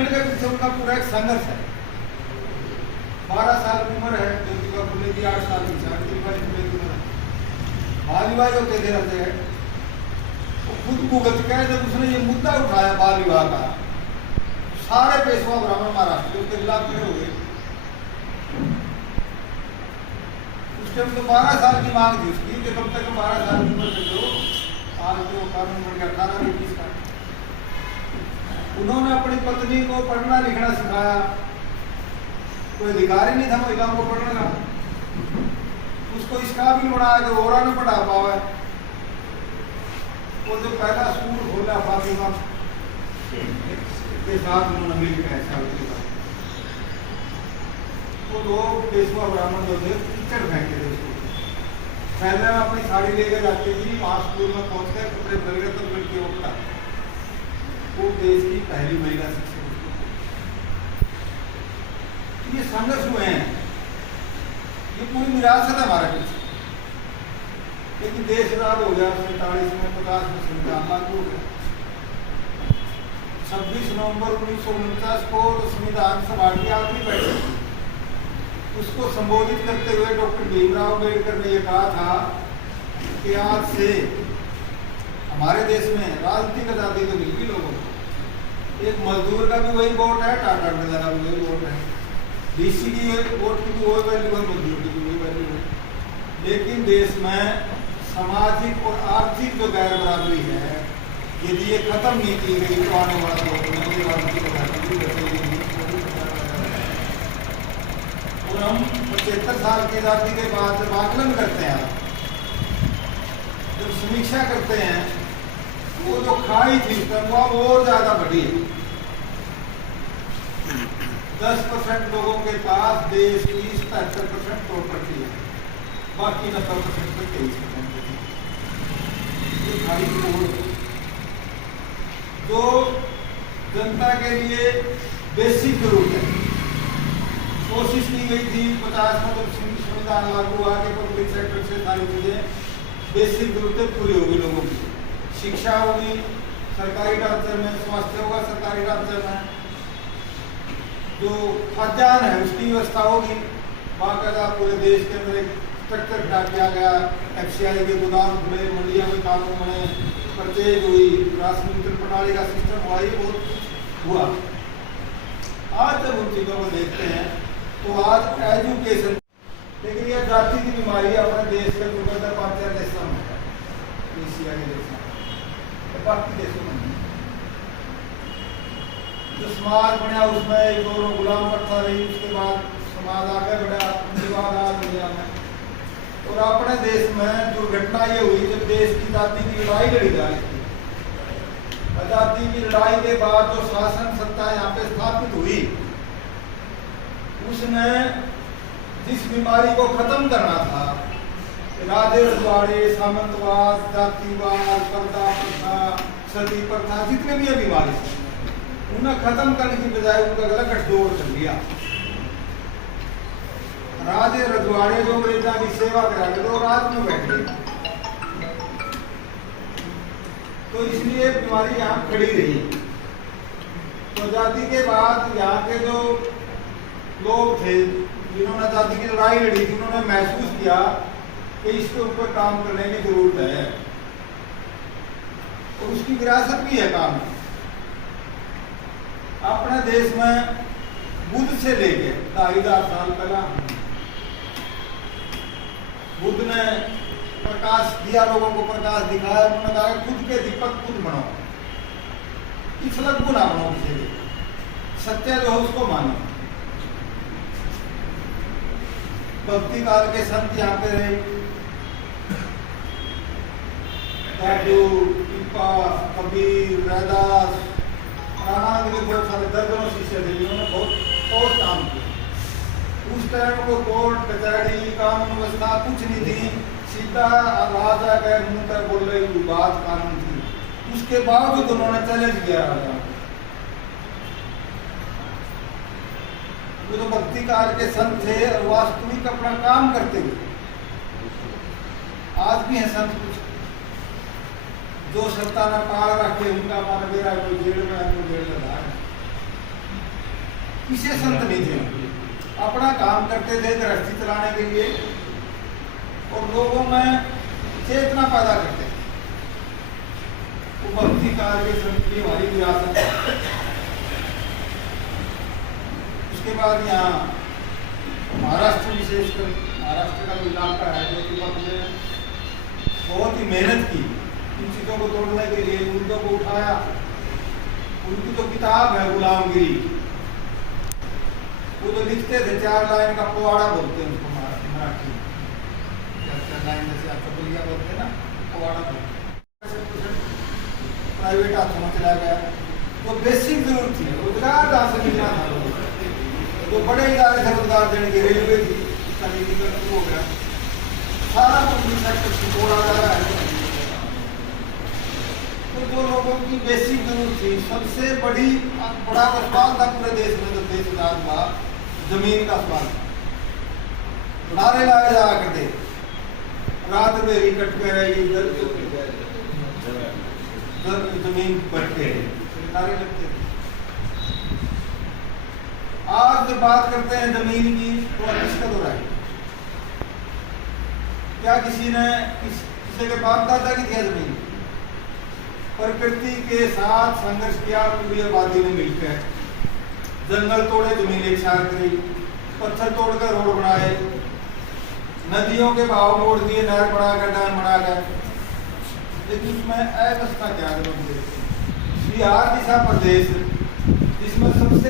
लिखने के पीछे उनका पूरा एक संघर्ष है। 12 साल की उम्र है, ज्योतिबा फुले की 8 साल की, सावित्रीबाई फुले की उम्र है। बाल विवाह जो कहते रहते हैं, वो खुद भुगत के जब उसने ये मुद्दा उठाया बाल विवाह का, सारे पेशवा ब्राह्मण महाराष्ट्र के खिलाफ खड़े हो गए। उस टाइम तो 12 साल की मांग थी उसकी कि कब तक 12 साल की उम्र तक लो। आज तो कानून बन गया 18-20 का। उन्होंने अपनी पत्नी को पढ़ना लिखना सिखाया, कोई अधिकार ही नहीं था महिलाओं को पढ़ने का। उसको इस काबिल बनाया कि और न पढ़ा पावे। वो जो पहला स्कूल खोला फातिमा के साथ उन्होंने मिलकर ऐसा वो लोग पेशवा ब्राह्मण जो थे कीचड़ फेंके थे उसको। पहले में अपनी साड़ी लेकर जाती थी, वहाँ स्कूल में पहुँच कर कपड़े बदल गए तो लड़की उठता। वो देश की पहली महिला शिक्षक। ये संघर्ष हुए हैं, ये पूरी विरासत है हमारे पीछे। लेकिन देश राज हो गया 47 में, 50 में संविधान लागू हो गया। 26 नवंबर 1949 को संविधान सभा की आखिरी बैठक थी। उसको संबोधित करते हुए डॉक्टर भीमराव अम्बेडकर ने यह कहा था कि आज से हमारे देश में राजनीतिक आजादी तो मिल गई लोगों को। एक मजदूर का भी वही वोट है, टाटा बिरला का भी वही वोट है, डीसी की वोट की भी वही वैल्यू है, मजदूर की भी वही वैल्यू है। लेकिन देश में सामाजिक और आर्थिक जो गैर बराबरी है, यदि ये खत्म नहीं की गई तो आने वाला दौर में राजनीतिक आजादी और हम 75 साल की आजादी के बाद जब आकलन करते हैं, जब समीक्षा करते हैं, वो जो खाई थी तब और ज्यादा बढ़ी है। 10% लोगों के पास देश की 77% प्रॉपर्टी है, बाकी 90% पे 23% ये खाई और जो जनता के लिए बेसिक जरूरत है। कोशिश की गई थी 50 में जब संविधान लागू हुआ कि पब्लिक सेक्टर से सारी चीजें बेसिक जरूरतें पूरी होगी लोगों की। शिक्षा होगी सरकारी ढांचे में, स्वास्थ्य होगा सरकारी ढांचे में, जो खाद्यान्न है उसकी व्यवस्था होगी। बाकायदा पूरे देश के अंदर एक स्ट्रक्चर खड़ा किया गया, FCI के गोदाम खुले, मंडियां में कानून बने, परचेज हुई, राशन वितरण प्रणाली का सिस्टम हुआ, ये बहुत कुछ हुआ। आज जब उन चीजों को देखते हैं तो आज एजुकेशन, लेकिन यह जाति की बीमारी अपने देश के दुर्गंधा 5-4 देशों में है, एशिया के देशों में, बाकी देशों में नहीं। जो समाज बना उसमें एक दो गुलाम प्रथा रही, उसके बाद समाज आगे बढ़ा, विवाद आ दुनिया में। और अपने देश में दुर्घटना ये हुई जब देश की आजादी की लड़ाई लड़ी जा रही थी। आजादी की लड़ाई के बाद जो शासन सत्ता यहाँ पे स्थापित हुई, उसने जिस बीमारी को खत्म करना था, राजे रजवाड़े, सामंतवाद, जातिवाद, पर्दा प्रथा, सती प्रथा, जितने भी ये बीमारी उन्हें खत्म करने की बजाय उनका गला गठजोड़ कर लिया। राजे रजवाड़े जो अंग्रेजा की सेवा करा के तो राज में बैठ गए, तो इसलिए बीमारी यहाँ खड़ी रही। तो आजादी के बाद यहाँ के जो लोग थे जिन्होंने आजादी की लड़ाई लड़ी थी, उन्होंने महसूस किया कि इसके ऊपर काम करने की जरूरत है और उसकी विरासत भी है काम। अपने देश में बुद्ध से लेके 2500 साल पहला बुद्ध ने प्रकाश दिया, लोगों को प्रकाश दिखाया। उन्होंने कहा खुद के दीपक खुद बनाओ, इसलक को ना बनाओ, किसी भी सत्य जो है उसको मानो। भक्ति काल के संत यहाँ पे रहे, दादू, टिप्पा, कबीर, रैदास, रामानंद के बहुत सारे दर्जनों शिष्य थे जिन्होंने बहुत काम किया। उस टाइम को कोर्ट कचहरी कानून व्यवस्था कुछ नहीं थी, सीधा राजा के मुंह पर बोल रही बात कानून थी। उसके बावजूद उन्होंने चैलेंज किया राजा। वो तो भक्ति काल के संत थे और वास्तविक अपना काम करते हुए। आज भी है संत कुछ जो सत्ता न पाल रखे, उनका मन मेरा कोई जेल में है, कोई जेल में है। किसी संत नहीं थे, अपना काम करते थे गृहस्थी चलाने के लिए और लोगों में चेतना पैदा करते थे। वो भक्ति काल के संत की हमारी विरासत है। उसके बाद यहाँ महाराष्ट्र, विशेषकर महाराष्ट्र का जो इलाका है, जो कि वक्त में बहुत ही मेहनत की इन चीज़ों को तोड़ने के लिए, मुद्दों को उठाया। उनकी जो किताब है गुलामगिरी, वो जो लिखते थे 4 लाइन का पोवाड़ा बोलते हैं उसको मराठी में, 4 लाइन जैसे आप चबलिया बोलते हैं ना, पोवाड़ा बोलते। प्राइवेट हाथों में चला गया। तो बेसिक जरूरत थी, रोजगार जहाँ से मिलना था, तो बड़े इदारे से रोजगार देने की रेलवे थी, इसका निजीकरण शुरू हो गया। सारा पब्लिक सेक्टर सिकोड़ा जा रहा है। तो जो लोगों की बेसिक जरूरत थी, सबसे बड़ा सवाल था पूरे देश में, जब देश आजाद हुआ, जमीन का सवाल। नारे लाए जा करते, रात मेरी कट के रहेगी, जमीन कट के नारे लगते थे। आज जब बात करते हैं जमीन की, तो किसका दौरा है? क्या किसी ने किसी के बाप दादा की दिया जमीन? प्रकृति के साथ संघर्ष किया पूरी आबादी ने मिलकर, जंगल तोड़े, जमीन एक साथ करी, पत्थर तोड़कर रोड बनाए, नदियों के बहाव मोड़ दिए, नहर बनाकर, डैम बनाकर। लेकिन उसमें अवस्था क्या है? बिहार जैसा प्रदेश जिसमें सबसे